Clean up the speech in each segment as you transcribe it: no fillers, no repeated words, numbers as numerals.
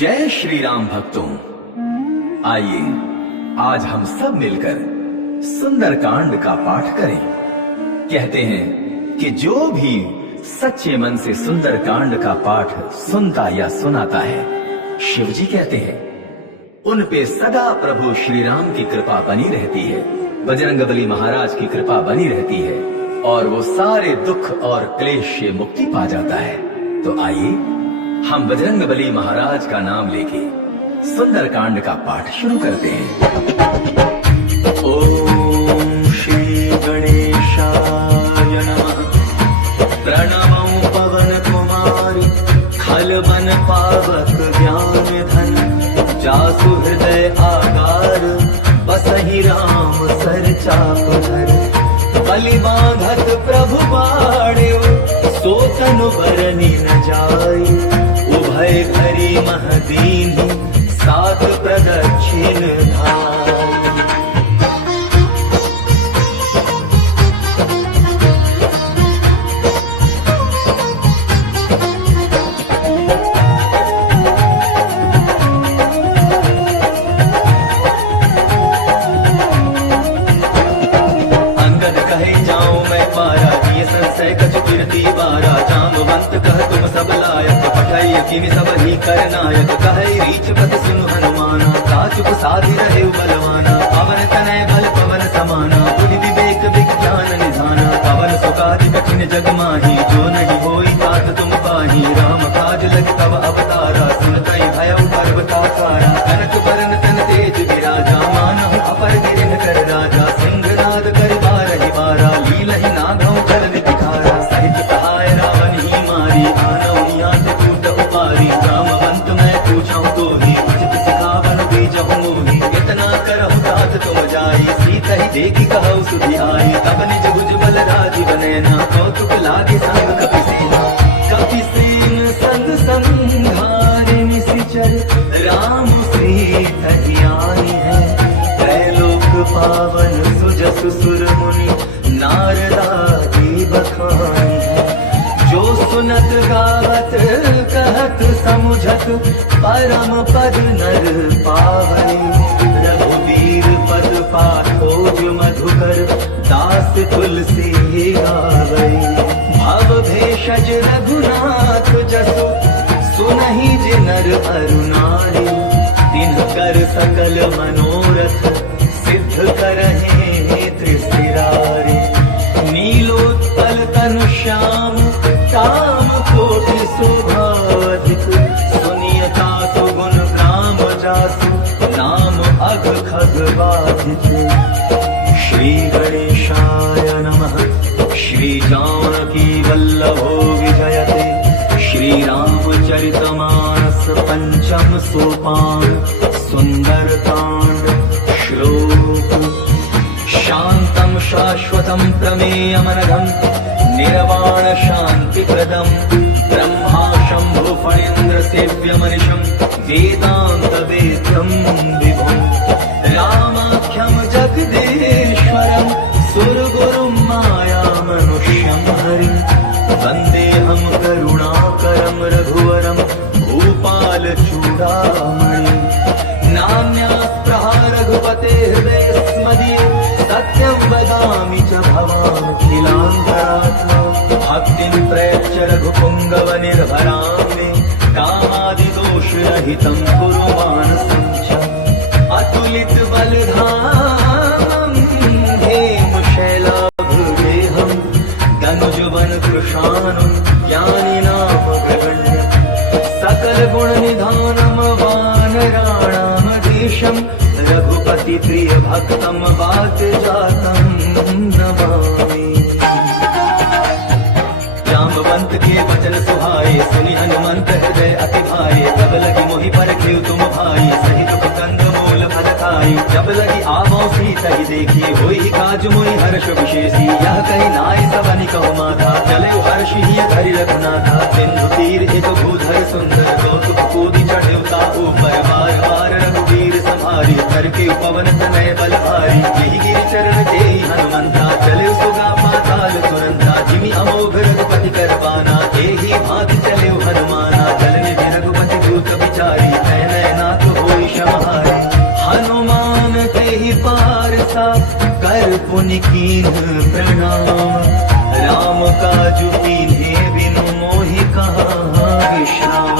जय श्री राम भक्तों, आइए आज हम सब मिलकर सुंदरकांड का पाठ करें। कहते हैं कि जो भी सच्चे मन से सुंदरकांड का पाठ सुनता या सुनाता है, शिव जी कहते हैं उन पे सदा प्रभु श्री राम की कृपा बनी रहती है, बजरंगबली महाराज की कृपा बनी रहती है और वो सारे दुख और क्लेश से मुक्ति पा जाता है। तो आइए हम बजरंगबली महाराज का नाम लेके सुंदरकांड का पाठ शुरू करते हैं। ओम श्री गणेशाय नमः। प्रणमो पवन कुमार खल मन पावक ज्ञान धन, जासु हृदय आगार बसहि राम सर चाप धर। बलि बांधत प्रभु बाड़्यो सो तनु बरनि न जाय। उभय भरी महदीन सात प्रदक्षिण धाय। अंगद कहे जाऊं मैं पारा, दिए संशय कछु कीर्ति बारा। जामवंत कह तुम सब लायक, पठै किमि सब ही कर नायक। कहे रीछ पद सुनु हनुमाना, काचुक साधि रहे बलवाना। पवन तनय बल पवन समाना, बुद्धि विवेक विज्ञान निधाना। पवन सुकाज कठिन जग माही, जो नहीं होई तात तुम पाही। राम काज लग तब अवतारा, सुनतई भयउ पर्वताकारा। कनक बरन तन तेज विराजा, मानहु अपर गिरिन कर राजा। सिंहनाद कर बारहि बारा, लीलहि नागहु कर दिखारा। सहित सहाय रावण ही मारी, आनौ नियात कूट उपारी। जामवंत मैं पूछऊं तो ही, उचित सिखावन बीजहु मोहि। इतना करहु तात तुम जाई, सीतहि देखि कहु सुधि आई। तब निज भुज बल राजीव नयना, कौतुक लागे संग कपिसेना। कपिसेन संग संघारि निशिचर, राम सीतहि आई है। त्रैलोक पावन सुजसु सुर मुनि, नारदादि बखानी है। जो सुनत गावत कहत समुझत, परम पद नर पावै। रघुवीर पद पाठोज मधुकर, दास तुलसी गावै। भव भेषज रघुनाथ जसु, सुनहि जे नर अरु नारी। दिनकर सकल मनोरथ, सिद्ध करहि त्रिशिरारी। नीलोत्पल तनु श्याम, काम कोटि शोभाधिक। सुनियता सुगुण ग्राम जासु, नाम अघ खग बाधिक। श्री गणेशाय नमः। श्री जानकी वल्लभो विजयते, श्री रामचरितमानस पंचम सोपान। सुंदरकांड श्लोक। शांतं शाश्वतं प्रमेयमनघं, निर्वाण शांति प्रदम। ब्रह्मा शंभु फणीन्द्र सेव्यमनिशं, वेदांत वेद्यं विभुं। रामाख्यं जगदीश्वरं, सुरगुरुं मायामनुष्यं हरिं। वन्देऽहं करुणाकरं रघुवरं, भूपाल चूडामणिं। नान्यास्पृहा रघुपतेर्देह स्मदीये, सत्यं वदामि च भवानखिलान्तरात्मा। भक्तिं प्रयच्छ रघुपुङ्गव निर्भरां मे, कामादिदोषरहितं कुरु मानसं च। अतुलित बलधामं, हेमशैलाभदेहं। दनुजवन कृशानं, ज्ञानिनामग्रगण्यं। सकल गुण निधानं, वानराणामधीशं। रघुपति प्रिय भक्तं, वातजातं नमामि। जामवंत के वचन सुहाए, सुनि हनुमंत हृदय अति भाए। जब लगी मोहि परखिउ तुम भाई, सहित कुकंद मूल फल खाई। जब लगी आवौ सीतहि देखी, होई काज मोहि हर्ष विशेषी। यह कही नाय सबनि कहु माथा, चले हर्ष हिय धरि रघुनाथा। सिंधु तीर एक भूधर सुंदर, कौतुक कूदि चढ़ेउ ताहु पर। बार बार रघुवीर संहारी, करके पवन तनय बल भारी। यही गिरि चरण तेहि हनुमंता, चले सुगा पाताल तुरंता। जिमि अमोघ रघुपति करबाना, एहि भांति चले हनुमाना। जल निधि रघुपति दूत विचारी, पुनि कीन्ह प्रणाम। राम काजु कीन्हे बिनु मोहि कहाँ विश्राम।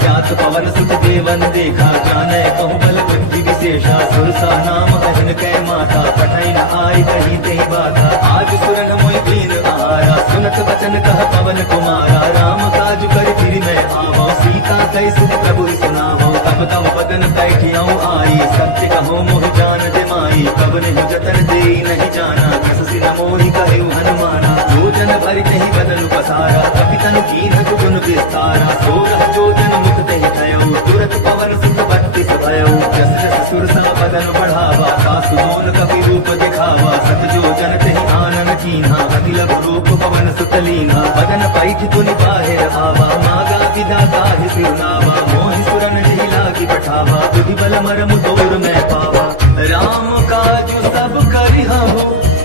ज्ञात पवन सुत देवन देखा, जानै कहु बल बुद्धि विशेषा। सुरसा नाम अजन कै माता, पठै न आय कही तेहि बाता। आज सुरन मोहि दीन आहारा, सुनत बचन कह पवन कुमारा। राम काज कर फिर मैं आवो, सीता कै सुनि प्रभु सुनावो। तब तम बदन बैठियौ आई, सत्य कहो मोहि जान जमाई। कब नहीं जतन देई नहीं जाना, कसि न मोहि कहु हनुमाना। जो जन भरि तेहि बदन पसारा, कपि तनु कीन्ह गुण विस्तारा। सोरह जो जन मुख तेहि भयो, तुरत पवन सुत बत्तीस भयो। जस जस सुरसा बदन बढ़ावा, सासु मोन कपि रूप दिखावा। सत जो जन तेहि आनन कीन्हा, अति लघु रूप पवन सुत लीन्हा। बदन पैठ पुनि बाहिर आवा, मागा विदा काहि सिरनावा। मोहि सुरन जेहि लागी पठावा, बुद्धि बल मरम तोर मैं पावा। राम काजु सब करिहु,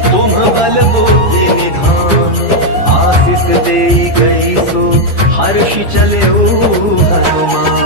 तुम बल बुद्धि निधान। आशीष देई गई सो, हर्ष चले हनुमान।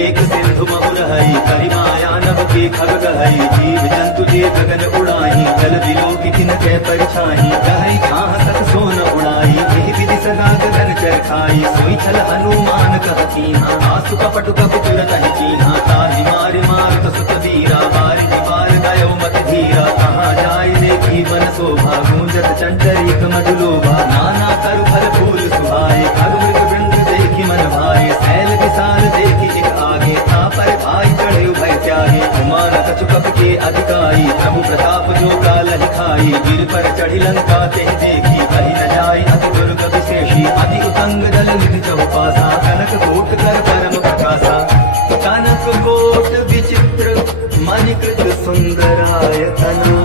एक सिंधु महुर हई, करि माया नभ के खग गहई। जीव जंतु जे गगन उड़ाही, जल बिलोक किन कै परिछाही। गहई छाह सत सोन उड़ाई, एहि विधि सदा गगन चरखाई। सोई छल हनुमान कह कीन्हा, आसु कपट कपि तुरत ही कीन्हा। ताहि मारि मारुत सुत वीरा, बारि बार गयो मति धीरा। कहाँ जाय देखी वन शोभा, गूंजत चंचरीक मधुलोभा। नाना करु फल फूल सुहाए, खग मृग वृंद देखी मन भाए। सैल विशाल देखी एक आगे, पर भाई चढ़े भय त्यागे। उमान कछु कप के अधिकारी, प्रभु प्रताप जो कालहि खाई। गिर पर चढ़ी लंका तेहि देखी, कही न जाय अति दुर्ग विशेषी। अति उतंग दल निधि चहुपासा, कनक कोट कर परम प्रकाशा। कनक कोट विचित्र मणिकृत सुंदरायतना।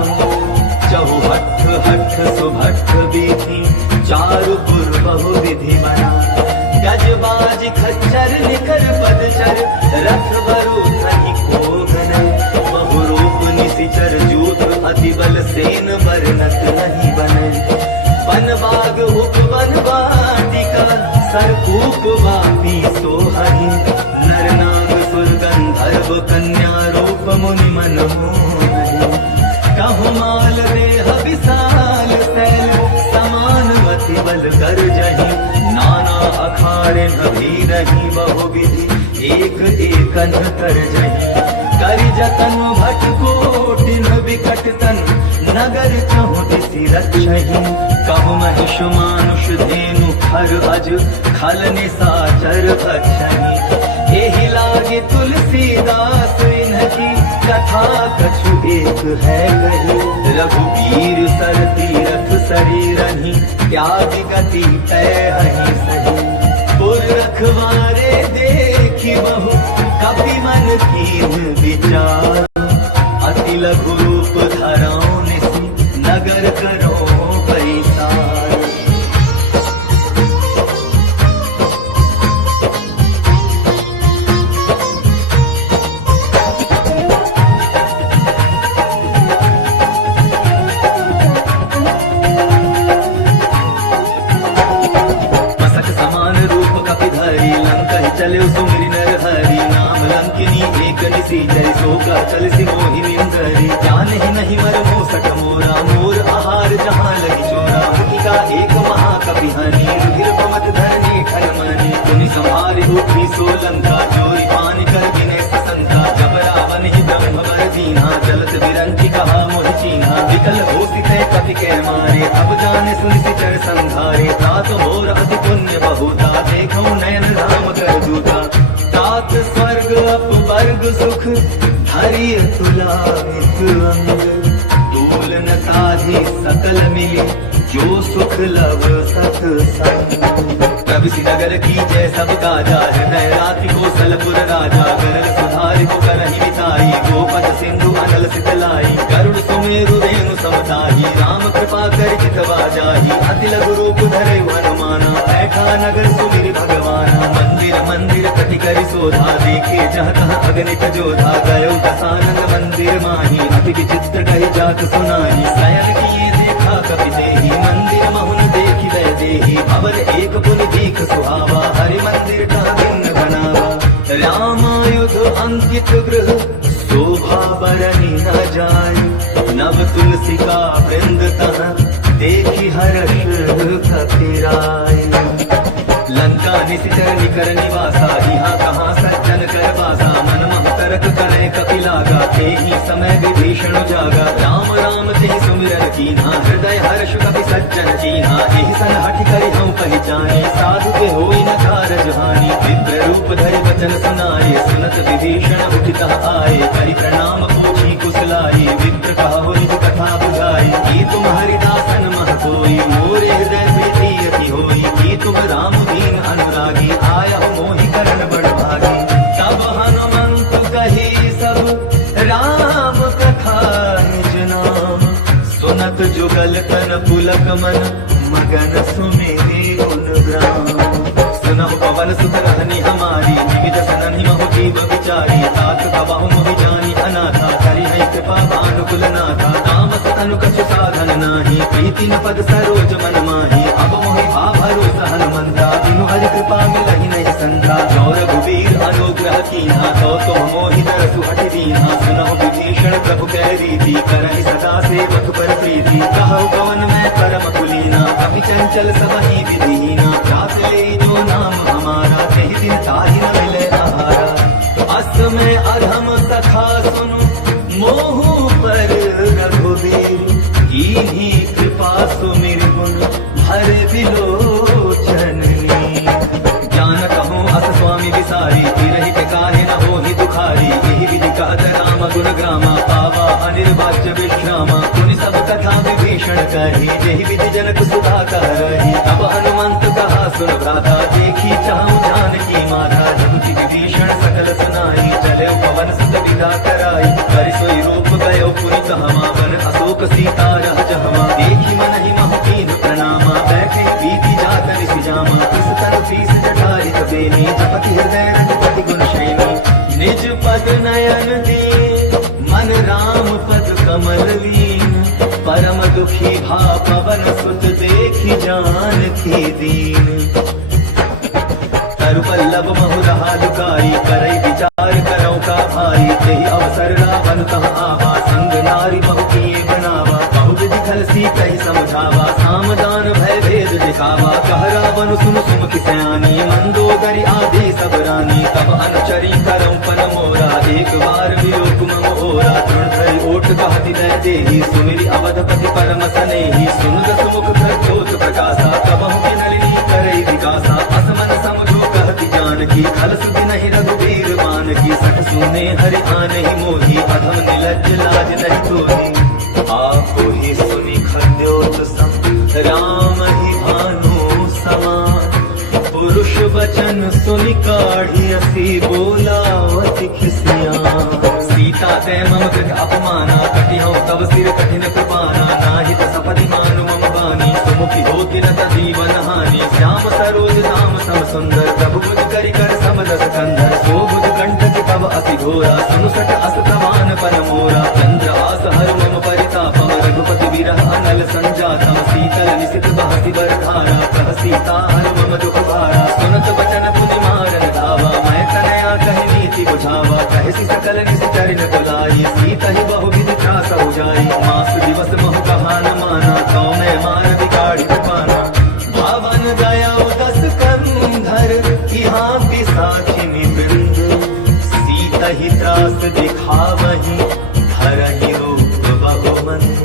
चहुहट्ठ हट्ठ सुभट्ठ बीथी, चारु पुर बहु विधि बना। गजबाज खच्चर निकर पदचर, रथ बरु नहीं कोगन। बहु रूप निशिचर जूत, अति बल सेन बरनत नहीं बने। वन बाग उपवन वाटिका, सरकूप वापी सोहहि। नर नाग सुर गंधर्व कन्या, रूप मुनि मन मोहहि। कहु माल देह विशाल शैल, समान मति बल कर जहि। नाना अखाड़े नभी रही, बहु विधि एक एकन कर जहि। करि जतन भट कोटिन विकट तन, नगर कहु दिसि रक्षहि। कहु महिष मानुष धेनु खर अज, खल निशाचर भक्षहि। एहि लागे तुलसीदास इन्हकी, कथा कछु एक है कही। रघुवीर सर तीरथ शरीरहि, त्याग गति तय हहि सही। पुर रखवारे देखी बहु, कपि मन कीन्ह विचार। अति लघु रूप धरौ निसि, नगर करो परिसार। चले सुमिरि नर हरि, नाम लंकिनी एक निसीचर। सोका चल सी मोहिनी इंद्री, जानहि नहीं मर मूसक मोरा। मोर आहार जहाँ लगी चोरा, मुखिका एक महाकपि हनि। रुधिर पमत धरनी खरमनि, पुनि संहारि उठी सो लंका। चोरी पानि कर विनय सशंका, जब रावण ही ब्रह्म वर दीन्हा। चलत बिरंची कहा मोहि चीन्हा, विकल घोषित कपि कै मारे। अब जाने सुनि सिचर संधारे, तात मोर अति पुण्य बहुता। देखो नयन राम कर जूता, तात स्वर्ग अपवर्ग सुख। धरिय तुलावित अंग, तूल न ताहि सकल मिली। जो सुख लव सत संग। प्रविशि नगर की जय सब काजा, हृदय राति कौशलपुर राजा। गरल सुधारि को करहि मिताई, गोपद सिंधु अनल सितलाई। गरुड़ सुमेरु रेणु समताही, राम कृपा कर चितवा जाही। अति लघु रूप धरे हनुमाना, बैठा नगर सुमिरि भगवाना। मंदिर मंदिर कटि करि शोधा, देखे जहाँ तहाँ अगणित जोधा। गयो दसानन मंदिर माही, अति विचित्र कहि जात सुनाही। शयन किए देखा कपि तेहि, मंदिर महुन देखि वै देहि। अवर एक पुनि दीख सुहावा, हरि मंदिर का भिन्न बनावा। रामायुध अंकित गृह, शोभा बरनि न जाय। तुलसी का वृंद तह देखी हर्ष कपिराय। लंका निशिचर निकर निवासा यहाँ कहाँ सज्जन कर बासा। मन मह तरक करे कपिलागा तेहि समय विभीषण जागा। राम राम तेहि सुमिरन कीन्हा हृदय हर्ष कपि सज्जन चीन्हा। एहि सन हठि करि हऊँ पहचाने साधु के होई न कारज हानि। विप्र रूप धरि वचन सुनाए सुनत विभीषण उठितः आए। करि प्रणाम पूछी कुशलाए विप्र कहो निज कथा बुझाई। की तुम हरिदासन मह कोई मोरे हृदय प्रीति अति होई। की तुम राम दीन अनुरागी आया मोहि करन बड़ भागी। तब हनुमंत कही सब राम कथा निज नाम। सुनत जुगल तन पुलक मन मगन सुमेरि गुण ग्राम। सुनहु पवन सुत रहनी हमारी निज सनहि महु जीव विचारी। तात कबहु मोहि जानी अनाथा करि है कृपा भानुकुल नाथा। तामस तनु कछु साधन नाही प्रीति न पद सरोज मन माही। अब मोहि भरोसा हनुमंता बिनु हरि कृपा मिलहि नहीं संता। जो रघुवीर अनुग्रह कीन्हा तो तुम मोहि तरसु हठि दीन्हा। सुनहु विभीषण प्रभु कह रीति करहि सदा सेवक पर प्रीति। कहु पवन मैं परम कुलीना कपि चंचल सबहि विधिहीना। जात ले जो नाम हमारा तेहि दिन ताहि न मिले आहारा। अस में अधम सखा सुनु मोहु पर रघुवीर। कीन्ही कृपा सुमिर गुण भर विलोचन नीर। ज्ञान कहूँ अस स्वामी विसारी तिरहि के काहे न होहि दुखारी। यही विधि कहत राम गुण ग्रामा पावा अनिर्वाच्य विश्रामा। पुनि सब कथा विभीषण कही यही विधि जनक सुधा कह रही। अब हनुमंत कहा सुन भ्राता देखी चाहूँ जानकी माता। जगति विभीषण सकल सुनाई चले पवन सुत विदा कराई। करि सोई रूप गयो पुनि कहमा वन अशोक सीता रह जहमा। देखी मन ही महु कीन्ह प्रणामा बैठे बीती जात ऋषि जामा। इस तरह फीस जटारी कबेनी जपति हृदय रघुपति गुण शैनी। निज पद नयन दीन मन राम पद कमल लीन। परम दुखी भा पवन सुत देखी जानकी दीन। तरु पल्लव महु रहा लुकाई करई विचार करौ का भाई। तेहि अवसर रावण तह आवा संग नारी बहु किए बनावा। बहु विधि खल सीतहि समझावा सामदान भय भेद दिखावा। कह रावण सुन सुमुखि सयानी मंदोदरी आदि सब रानी। तब अनुचरी करौ पन मोरा एक बार वियोग मम ओरा। तृण धरि ओट कहति दय देहि सुमिरि अवधपति परम सनेहि। सुनत सुमुख कर ज्योत प्रकाशा कबहु कि नलिनी करई विकासा। असमन समझो कहति जानकी खल सुधि नहीं रघुवीर मान की। सठ सुने हरि आनहि मोहि अधम निलज्ज लाज नहीं तोहि। आपो ही सुनि खद्योत सम राम ही भानु समान। पुरुष वचन सुनि काढ़ी असी बोलावति खिसियान। सीता ते मम कृत अपमाना कटिहौ तव सिर कठिन कृपाना। नाहित सपति मानु मम बानी सुमुखि होति न जीवन हानि। श्याम सरोज धाम सम सुंदर प्रभु बुझ करि कर समदस कंधर। सो बुझ कंठ कि तब अति घोरा सुनुसट अस समान पर मोरा। चंद्र आस हर मम परितापम रघुपति विरह अनल संजातम। शीतल निशित बहति बरधारा कह सीता हर मम दुख भारा। सुनत बचन पुनि मारन धावा मैं तनया कहि नीति बुझावा। कहसी सकल निश्चर न बुलाई सीता ही बहु विधि त्रास हो जाई। मास दिवस महु कहा न माना तो मैं मार बिगाड़ी पाना। भावन गया दस कंधर यहाँ पिसाचिनी वृंद। सीता ही त्रास दिखावही धरहि रूप बहुमंद।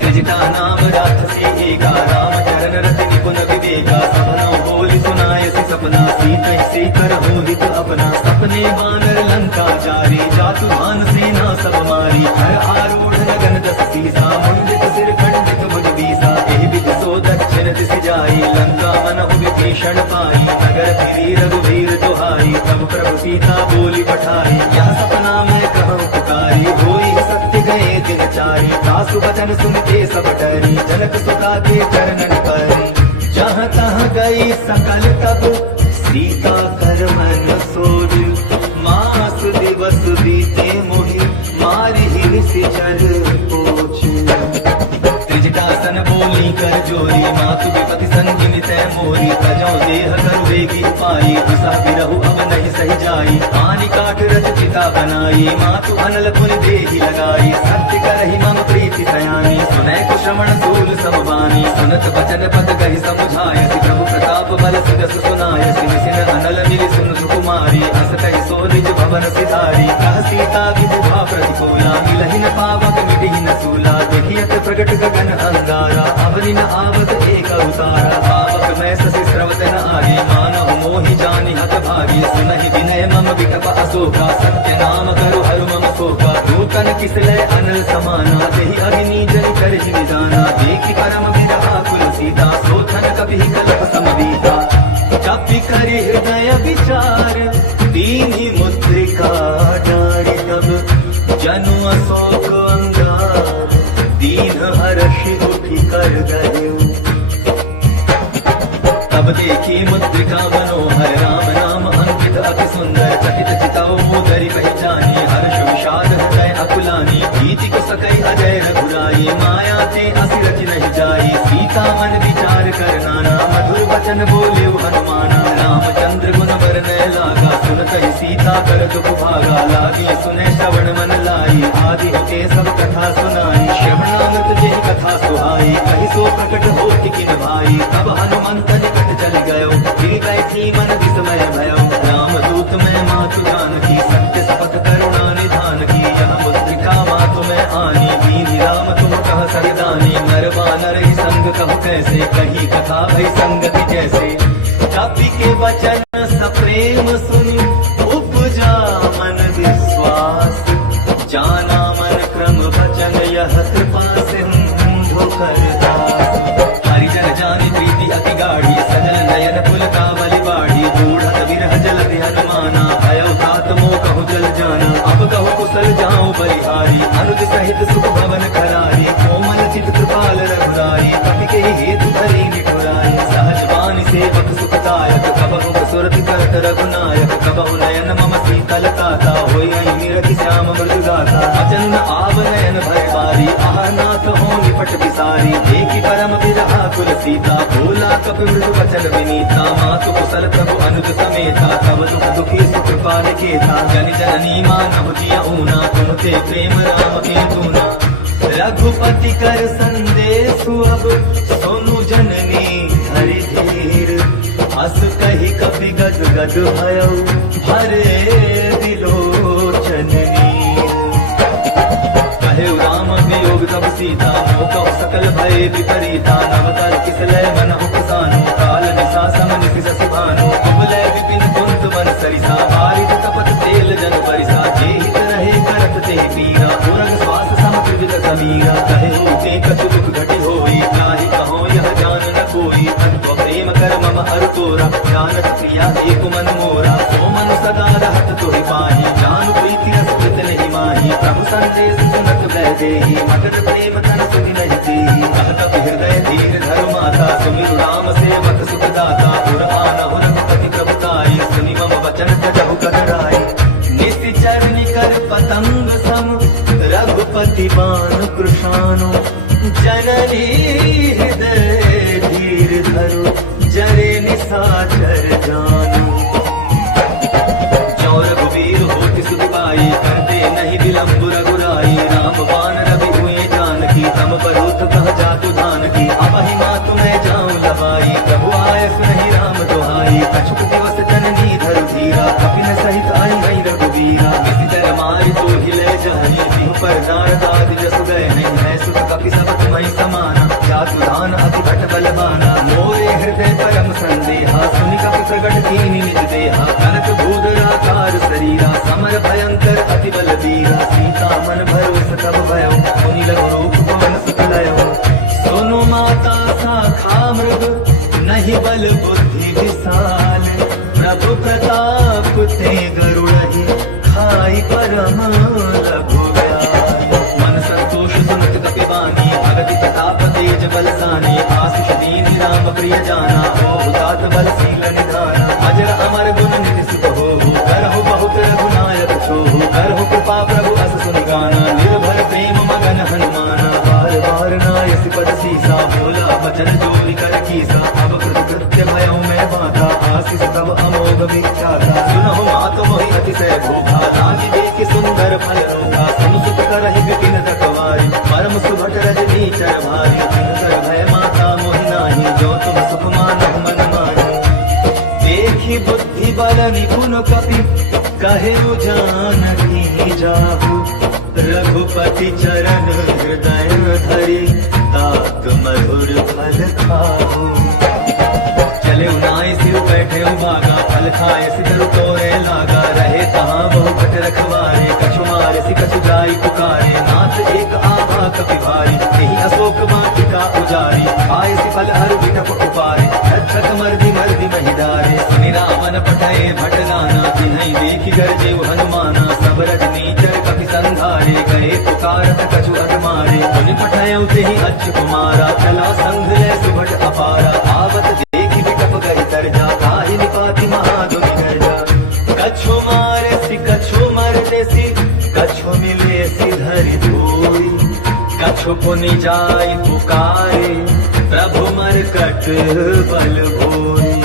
त्रिजटा नाम राक्षसी एका राम चरण रति निपुण विवेका। सबनौ बोली सुनायसि सपना सीता से करहु हित अपना। सपने बानर लंका जारी जातु भान सेना सब मारी। हर आरूढ़ लगन दस सीसा मुंडित सिर खंडित भुज बीसा। एहि विधि सो दक्षिण दिस जाई लंका मनहु विभीषण पाई। नगर फिरी रघुवीर दुहाई तब प्रभु सीता बोली पठाई। यह सपना मैं कहूँ पुकारी होई सत्य गए दिन चारी। दासु वचन सुनते सब डरी जनक सुता के चरणन परी। जहाँ तहाँ गई सकल तब सीता कर मन सोच। मास दिवस बीते मोहि मारी ही निशिचर पोछ। त्रिजटासन बोली कर जोरी मातु विपति संगिनी जननी तय मोरी तजो देह कर वेगी पाई दुसा बिरहु अब नहीं सही जाई पानी काट रच चिता बनाई मातु अनल पुन देहि लगाई सत्य करहि मम प्रीति सयानी सुनै को श्रवण सूल समबानी सुनत बचन पद गहि समुझाय प्रभु प्रताप बल सुजस सुनाय सिन सिन अनल मिलि सुन सुकुमारी अस कहि सो निज भवन सिधारी कह सीता विभा प्रतिकूला मिलहि न पावक मिटहि न सूला देखियत प्रगट गगन अंगारा अवनि न आवत एक अवतारा पावक मैं ससि स्रवत न आगे मानहु मोहि जानि हत भागी सुनहि विनय मम विकप अशोका सत्य नाम करु हरु मम शोका दूतन किसलय अनल समाना देहि अग्नि जनि करहि निदाना देखि परम विरहा कुल सीता सोथन कपि कलप समवीता कपि करि हृदय विचार दीन्हि मुद्रिका डारि तब जनु अशोक अंगार दीन हर्षि उठि कर गयो तब देखी मुद्रिका मनोहर राम नाम अंकित अति सुंदर चकित चिताओ मोदरि पहचानी हर्ष विषाद हृदय अकुलानी भीति को सकई अजय रघुराई माया ते असि रच नहीं जाई सीता मन विचार कर नाना मधुर वचन बोले हनुमाना रामचंद्र गुण बरनय लागा सुनत ही सीता कर दुख भागा लागी सुने श्रवण मन लाई आदि होते सब कथा सुनाई श्रवणामृत जेहि कथा सुहाई कहि सो प्रकट हो किन भाई तब हनुमंत निकट चल गयो गिर बैठी मन विस्मय भयो राम दूत में मातु जानकी सत्य शपथ करुणा निधान की यह मुद्रिका मातु में आनी दीन राम तुम कह सरदानी नर बानर ही संग कह कैसे कही कथा भई संगति जैसे कपि के वचन सप्रेम सुनि उपजा मन विश्वास जाना मन क्रम वचन यह कृपा सिंधु करदास हरिजन जानि प्रीति अति गाढ़ी सजल नयन पुलकावली बाढ़ी बूढ़त विरह जल हनुमाना भयो तात मोह कहु जल जाना अब कहु कुशल जाऊं बलिहारी अनुज सहित सुख भवन खरारी कोमल चित कृपाल रघुराई कपि के हेतु धरि निठुराई सहज बानी सेवक सुखदायक कबहु सुरति करत रघुनायक कबहु नयन मम शीतल काता होई निरति श्याम मृदु गाता अचन न आव नयन भय बारी आह नाथ हो निपट बिसारी देखि परम विरहा कुल सीता भोला कपि मृदु वचन विनीता मातु कुशल प्रभु अनुज समेता तब दुख दुखी सुकृपा निकेता जनि जननी मानहु जिया ऊना तुम ते प्रेम राम के तूना रघुपति कर संदेशु अब सोनु जननी धरि धीर अस कहि कपि गद गद भयो भरे विलोचन नीर कहे राम वियोग तब सीता मोह सकल भय विपरीता नव तल किसलय मनहु किसानु काल निशा सम निशि शशि भानु कुबलय विपिन कुंत मन सरिसा बारिद तपत तेल जन परिसा जेहि रहे करत ते पीरा पुरग श्वास सम त्रिविध समीरा कहे ते कछु दुख घटी होई काहि कहो यह जान न कोई अद्भ प्रेम कर मम हर तोरा जानत प्रिया एक मन मोरा सो मन सदा रहत तोहि पाही जान प्रीति रस कृत नहीं माही प्रभु संदेश सुनत भय देहि मगन प्रेम तन सुनि नहीं देहि कहत हृदय धीर धर माता सुमिरु राम सेवक सुख दाता पुर आनहु रघुपति प्रभुताई सुनि मम वचन तजहु कतराई निश्चर निकर पतंग सम रघुपति बाण कृशानु जननी हृदय धीर धरु जरे निशाचर जानु जो रघुवीर होति सुधि पाई करते नहीं विलंब रघुराई राम बाण रवि हुए जानकी तम बरूथ कह जातु धान की अब ही मातु मैं जाऊं लबाई प्रभु आय सुनहि राम दुहाई कछुक दिवस जननी धरु धीरा कपिन सहित आई गई रघुवीरा किसी तरह मारी तो हिले जहनी सिंह पर नारदाद जस गए नहीं है सुख कपि सब तुम्हारी समाना जातु धान अति भट बलवाना मोरे हृदय परम संदेहा सुनि कपि प्रगट कीनि निज देहा कनक भूधराकार शरीरा समर भयंकर अति बल वीरा सीता मन भरोस तब भयो मुनि लघु रूप पवन सुख लयो सोनु माता शाखा मृग नहीं बल बुद्धि विशाल प्रभु प्रताप ते गरुड़हि खाई परम रघुव्याल मन संतोष सुनत कपि बानी भगति प्रताप तेज बलसानी आशीष दीन राम प्रिय जाना हो तात बल शील निधाना अजर अमर गुण निधि सुख हो करहु बहुत रघुनायक छोहु करहु कृपा प्रभु अस सुनि गाना निर्भर प्रेम मगन हनुमाना बार बार नायसि पद सीसा बोला वचन जोरि कर कीसा अब कृत भक्ति से तब अमोघ विख्याता। सुनहु मात मोहि अतिशय भूखा, लागी देख सुंदर फल रूखा। सुन सुत करहि विपिन रखवारी, परम सुभट रजनी चर भारी। तिन कर भय माता मोहि नाही, जो तुम सुख मानहु मन माही। देखी बुद्धि बल निपुण कपि, कहे जानकी जाहु। रघुपति चरण हृदय धरि, तात मधुर फल खाहु। चले उनाई सिर बैठे बागा, फल खाए सिदरु तोरे लागा। रहे तहाँ बहु भट रखवारे, कछु मारे सि कछु जाई पुकारे। नाथ एक आभा कपि भारी, यही अशोक वाटिका उजारी। आए सि फल हरु बिटप उपारे, रक्षक मर्दि मर्दि महिदारे। सुनि रावण पठए भट नाना, तिन्हई देखि गरजे हनुमाना। सब रजनीचर कपि संधारे, गए पुकारत कछु अट मारे। मुनि पठय तेहि अच्छ कुमारा, चला संघ ले सुभट अपारा। आवत देखि बिटप गहि तरजा, ताहि निपाति महादुनि गर्जा। कछु मारे सि कछु मरले सि, कछु मिले सि धरि धूरि। कछु पुनि जाई पुकारे, प्रभु मरकट बल भोरी।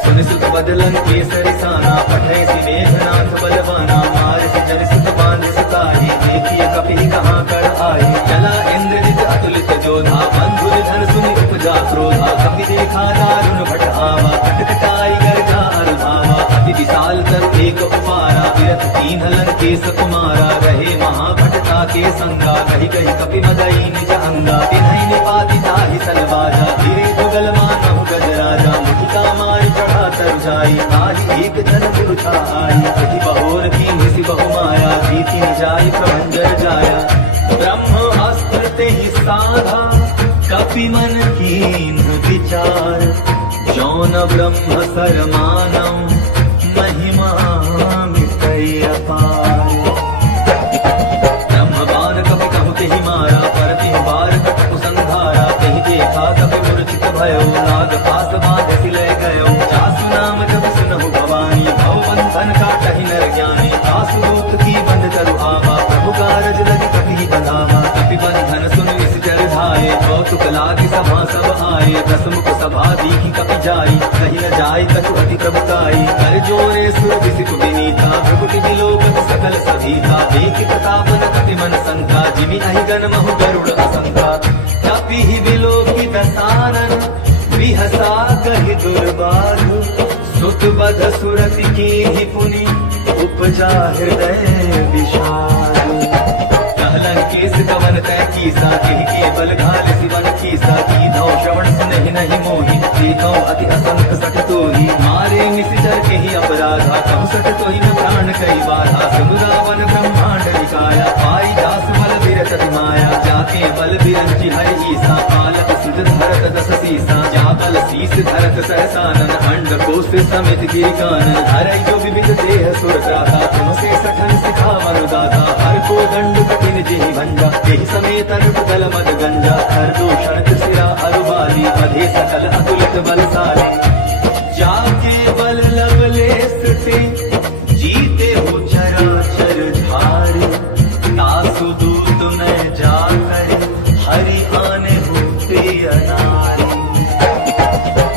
सुनि सुत बदलन केसरि साना, पठय सि मेघनाथ बलवाना। मार सि जरि सुत बांधे सिताही, देखिए कपि कहाँ कर आए। चला इंद्रजित अतुलित जोधा, बंधु निधन सुनि उपजा क्रोधा। कपि देखा दारुण भट आवा, खटखटाई गर्जा अनुधावा। अति विशाल तरु एक उपारा, विरथ तीन लंकेश कुमारा। रहे महाभटता के संगा, कही कही कपि मदई निज अंगा। तिन्हई निपाति ताहि सलवाजा, धीरे जुगल मानहु गजराजा। मुठिका मारि चढ़ा तर जाई, ताहि एक जन पुरुषा आई। अति बहोर कीन्हि सि बहु माया, प्रीति निजाई प्रभंजन जाया। ब्रह्म अस्त्र तेहि साधा, कपि मन कीन्ह विचार। जौन ब्रह्म सर मानौ, महिमा मिटै अपार। ब्रह्मबाण कपि कहु तेहि मारा, परतिहु बार कटकु संघारा। तेहि देखा कपि मूर्छित भयो, नाग पास बाँधे सि लय गयो। जासु नाम जपि सुनहु भवानी, भव बंधन काटहि नर ज्ञानी। तासु दूत की बंध तरु आवा, प्रभु कारज लगी कपि बंधावा। कपि बंधन सुन निश्चर धाये, कौतुक लागी सभा सब आए। दस मुख सभा दीखि कपि जाई, कहि न जाय कछु अति प्रभुताई। कर जोरे सुर विसितु विनीता, भृगुटि विलोकत सकल सभीता। देखि प्रताप न कपि मन शंका, जिमि अहि गण महु गरुड़ असंका। कपि ही विलोकित सानन, बिहसा कहि दुर्बाधु। सुत बध सुरति कीन्हि पुनि, उपजा हृदय विषाद। कहलन केस कवन तय कीसा, केहि के बल घाल सिवन कीसा। कीन्हौ श्रवण सुनहि नहीं मोहि, देखौ अति असंख सठ तोहि। मारे निशिचर केहि अपराधा, कहु सठ तोहि न प्राण कई बाधा। सुनु रावण ब्रह्मांड निकाया, पाई दास बल बिरचति माया। जाके बल बिरंचि हरि ईसा, पालक सिद्ध धरत दस सीसा। जा बल शीस धरत सहसानन, अंड कोश समित गिरिकानन। हरै जो विविध देह सुर त्राता, तुम से सठन सिखावन दाता। हर को दंड कठिन जेहि भंजा, तेहि समेत नृप दल मद गंजा। हर दूषण सिरा अरुबाली, बधे सकल अतुलित बलशाली। जाके बल लवलेस ते, जीते हो चराचर धारी। तासु दूत न जाकर, हरि आने होते अनारी।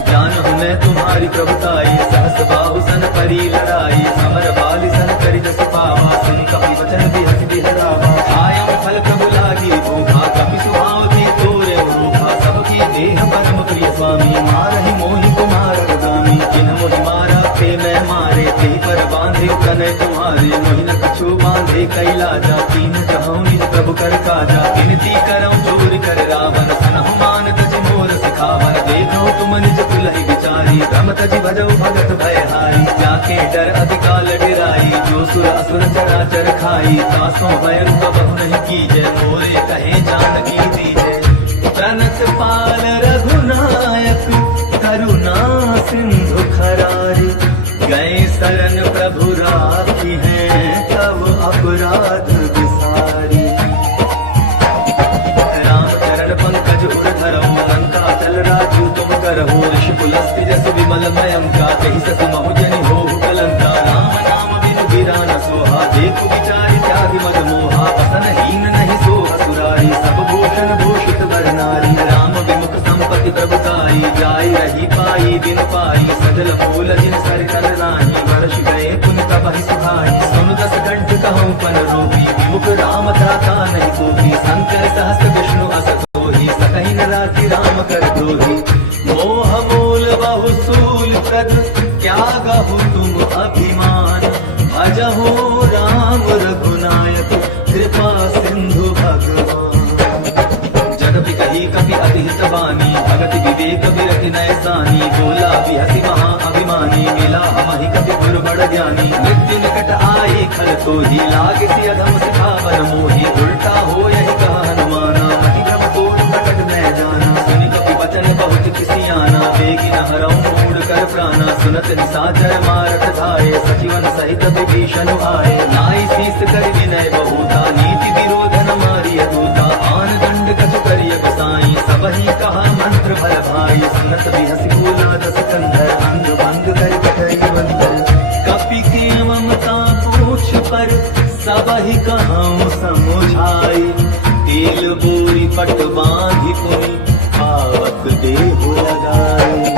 जानहु मैं तुम्हारी प्रभुताई, सहस बाहु सन परी लड़ाई। समर बाली सन करि जस पावा, सुनि कपि वचन बिहस बिहरावा। आयम फल प्रभु लागी भूखा, कपि सुभाव थी तोरे रूखा। सबकी देह परम प्रिय स्वामी, मारहि मोहि कुमार गामी। जिन्ह मोहि मारा ते मैं मारे, तेहि पर बांधे तनय तुम्हारे। मोहि न कछु बांधे कैलाजा, तीन जहाँ निज प्रभु कर काजा। विनती करौ चोर कर रावण, सुनहु मान तजि मोर सिखावन। देखो तुम निज कुलहि विचारी, भ्रम तजि भजौ भगत भयहारी। जाके डर अधिकाल डेराई, जो सुर असुर चराचर खाई। तासों भयं कबहु नहीं कीजय, मोरे कहे जानकी दीजय। प्रणत पाल रघुनायक, करुणा सिंधु खरारी। गए शरण प्रभु राखी हैं, तब अपराध विसारी। राम चरण पंकज उर धरऊ, लंका चल राजू तुम करहु। ऋषि पुलस्त्य जस विमल मयं का, तेहि सस महु जनि होहु कलंका। राम नाम बिनु गिरा न सोहा, देखु विचारि त्यागि मद मोहा। वसन हीन नहीं सोह सुरारी, सब भूषण भूषित वर नारी। राम विमुख सम बदल फूल जिन सर तल नाही, वर्ष गए पुन तब ही सुहाई। सुन दस कंठ कहूँ पन रोगी, विमुख राम त्राता नहीं कोई। शंकर सहस विष्णु अस दोही, सकहि न राखी राम कर द्रोही। मोह मूल बहु सूल प्रद, क्या गहु तुम अभिमान। भजहु राम रघुनायक, कृपा सिंधु भगवान। जगति कही कपि अति हित बानी, भगत विवेक विरति नय सानी। बोला बिहसी महा अभिमानी, मिला हमहि कपि गुरु बड़ ज्ञानी। मृत्यु निकट आए खल तोहि, लागे सिय अधम सिखावन मोहि। उल्टा हो यही कहा हनुमाना, मति भ्रम तोड़ प्रकट न जाना। सुनि कपि वचन बहुत किसियाना, बेगी न हरऊ मूढ़ कर प्राणा। सुनत निशाचर मारत धाये, सचिवन सहित विभीषण आए। नाई शीस कर विनय बहुता, नीति विरोध न मारिय दूता। आन दंड कछु करिय गोसाई, सबहि कहा मंत्र भल भाई। सुनत बिहसी बोला दस कंधर, अंग भंग कर कटई बंदर। कपि के ममता पूछ पर, सबहि कहाऊँ समुझाई। तेल बोरी पट बांधि पुनि, पावक देहु लगाई।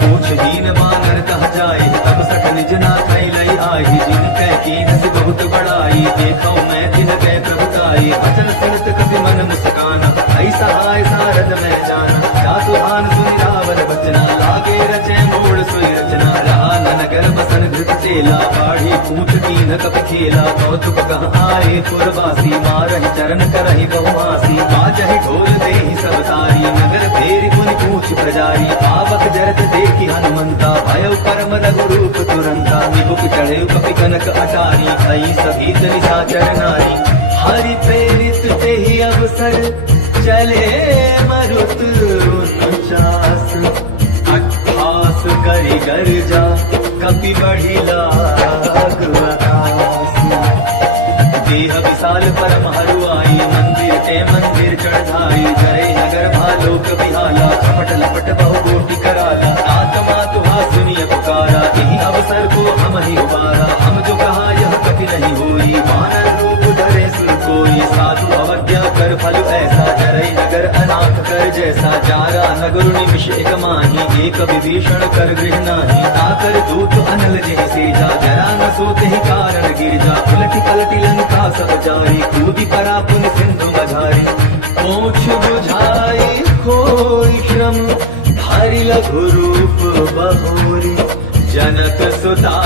पूछ दीन बानर कह जाए, तब सठ निज ना खाई लई आई। जिन कह कीन से बहुत बड़ाई, देखो मैं तिन कह प्रभुताई। अचल सुनत कपि मन मुस्काना, ऐसा हाय सारद मैं जाना। जातु आन सुनि रावण बचना, लागे रचे मोड़ सोई रचना। रहा न नगर बसन घृत चेला, बाढ़ी पूछ कीन कपि खेला। कौतुक कह आए पुरवासी, मारहि चरण करहि बहुआसी। बाजहि ढोल देहि सब तारी, नगर फेरि पुनि पूछ प्रजारी। पावक जरत देखि हनुमंता, भयउ परम रघुरूप तुरंता। निबुक चढ़े कपि कनक अटारी, भई सभीत निशाचर नारी। हरि प्रेरित तेहि अवसर, चले मरुत 49। 28 करि गर्जा, कपि बढ़ी लाग आकाश। देह विशाल परम हरुआई, मंदिर ते मंदिर चढ़ाई। जय नगर भालोक बिहाला, छपट लपट बहु कोटि कराला। आत्मा तुहा सुनिय पुकारा, यही अवसर को हम ही उबारा। हम जो कहा यह कभी नहीं होई, वानर रूप धरे सुर कोई। साधु अवज्ञा कर फल ऐसा, जरई नगर अनाथ कर जैसा। जारा नगर निमिष एक माही, एक विभीषण कर गृह नाही। ताकर दूत अनल जहि सेजा, जरा न सोते ही कारण गिरजा। उलटी पलटी लंका सब जारी, कूदी परा पुनि सिंधु मझारी। पूछ बुझाई कोई श्रम, धारि लघु रूप बहोरी। जनक सुता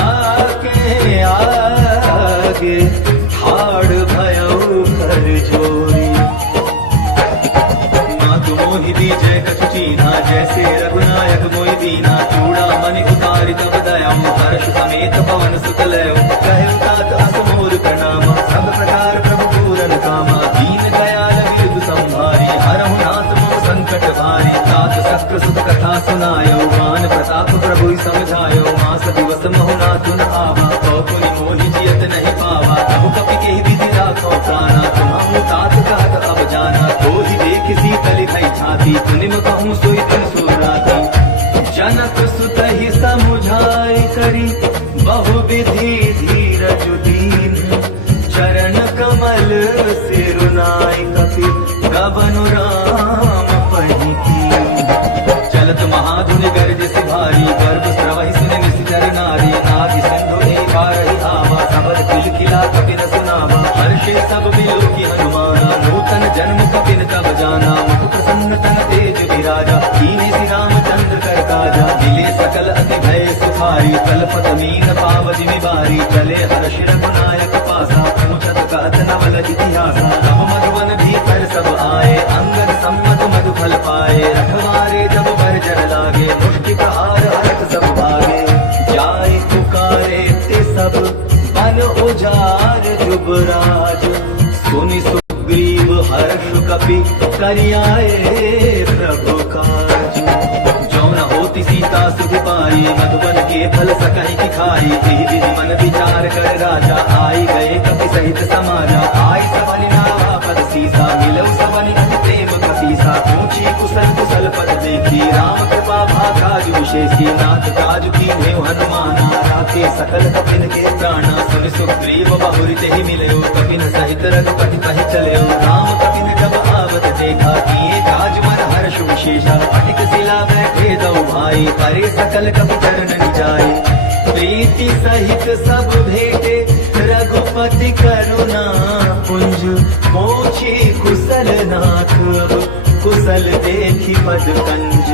के आगे, ठाड़ भयउ कर जोरी। मातु मोहि दीजय कछु चीन्हा, जैसे रघुनायक मोहि दीना। चूड़ा मणि उतारि तब दयाऊँ, हर्ष समेत पवन सुत लयऊ। कहु तात अस मोर प्रणामा, सब प्रकार प्रभु पूरन कामा। दीन दयाल विरधु संभारी, हरहु नाथ मोह संकट भारी। तात शक्र सुत कथा सुनायो, मान प्रताप प्रभु समझायो। मास दिवस महु नाथु न आवा, पुनि मोहि जियत नहीं पावा। तब कपि केहि विधि राखो प्राणा, तुम्हु तात कहत अब जाना। तोहि देख शीतल भई छाती, तुनिम कहूँ सोई तिन सो राती। जनक सुत ही समुझाई करी, बहु विधि धीरज दीन। चरण कमल सिरुनाई, कपि गबनु राम पहि कीन। चलत महाधुनि गर्ज से भारी, गर्भ स्रवहि सुनि निश्चर नारी। नाभि सिंधु ने बारहि आवा, सबद किलकिला कपि न सुनावा। हर्षे सब बिलोकी हनुमाना, नूतन जन्म कपि न तब जाना। मुख प्रसन्न तन तेज विराजा, कीन्हे श्री रामचंद्र कर काजा। मिले सकल अति भय सुखारी, कल्पत मीन पाव जिमि बारी। चले हर्ष रघुनायक पासा, पूछत कहत नवल इतिहासा। तब मधुवन भीतर सब आए, अंगद सम्मत मधु फल पाए। रखवारे जब बरजर लागे, मुष्टि प्रहार हरत सब भागे। जाय पुकारे ते सब, बन उजार जुबराज। सुनि सुग्रीव हर्ष कपि, करियाए प्रभु काज। जो न होती सीता सुध पाई, मधुबन के फल सकहि की खाई। एहि विधि मन विचार कर राजा, आई गए कपि सहित समाजा। आई सबनि नावा पद सीसा, मिलौ सबनि अति प्रेम कपीसा। पूछी कुशल कुशल पद देखी, राम कृपा भाग्य विशेषी। नाथ काज कीन्हे हनुमाना, राखे सकल कपिन के प्राणा। सुनि सुग्रीव बहुरि तेहि मिलयो, कपिन सहित रघुपति कहि चलयो। राम कपिन जब आवत देखा, किए काज मन हर्ष हर्ष विशेषा अटिक शिला बैठे दो भाई करे सकल कपि चरण जाए प्रीति सहित सब भेटे रघुपति करुणा पुंज मोक्षी कुशल नाथ अब कुशल देखी पद कंज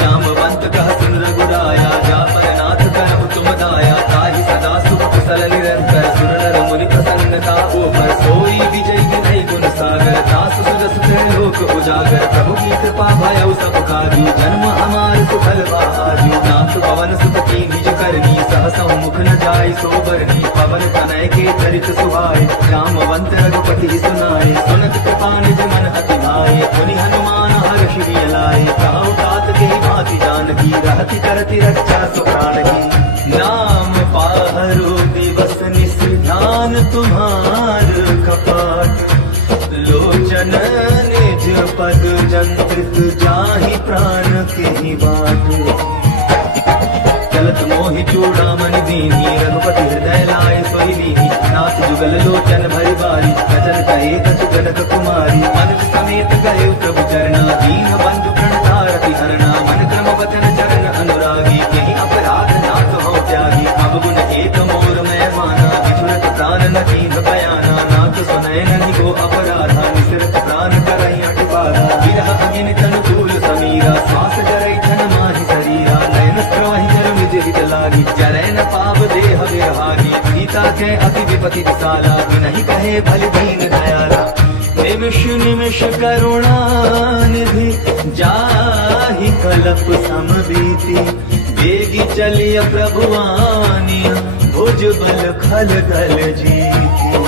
जामवंत कह सुन रघुराया जा परनाथ करब तुम दाया ताहि सदा सुख कुशल निरंतर सुर नर मुनि प्रसन्नता ऊपर सोई विजय विनय गुण सागर दास सुर सुख लोक उजागर प्रभु की कृपा भयउ सब काजू जन्म हमार सुफल बहाजू नाथ पवन सुत की निज करनी सहसौ मुख न जाय सोबरनी पवन तनय के चरित सुहाय रामवंत रघुपति सुनाय सुनत कृपा निज मन अति भाए मुनि हनुमान हर्षि लाए कहाउ तात के भांति जानकी रहति करति रक्षा सो प्राण की नाम पाहरो दिवस निस ध्यान तुम्हार कपाट लोचन निज पद जंत्रित जाहि प्राण के बाट चलत मोहि चूड़ामणि दीनी रघुपति हृदय लाए सोई लीनी नाथ जुगल लोचन भरि बारी वचन कहे कछु जनक कुमारी मन समेत गए प्रभु चरणा दीन बंधु प्रणतारति हरणा मन क्रम वचन चरण अनुरागी यही अपराध नाथ हो त्यागी अब गुण एक मोर मैं माना विचुरत प्राण न कीन बयाना नाथ सुनय नहीं गो अपराधा निसरत प्राण करई अटबाधा विरह अगिन तनुकूल समीरा श्वास जरई धन माहि शरीरा नयन स्त्राहि जरम हित लागी जरै न पाव देह विरहागी सीता के अति विपति विशाला नहीं कहे भल दीन दयाला निमिष निमिष करुणा निधि जाहि कलप सम बीती बेगी चलिय प्रभुआनिया भुज बल खल दल जीती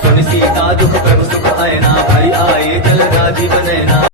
सुन सीता दुख प्रभु सुख आयना भरी आए जल राजीव नैना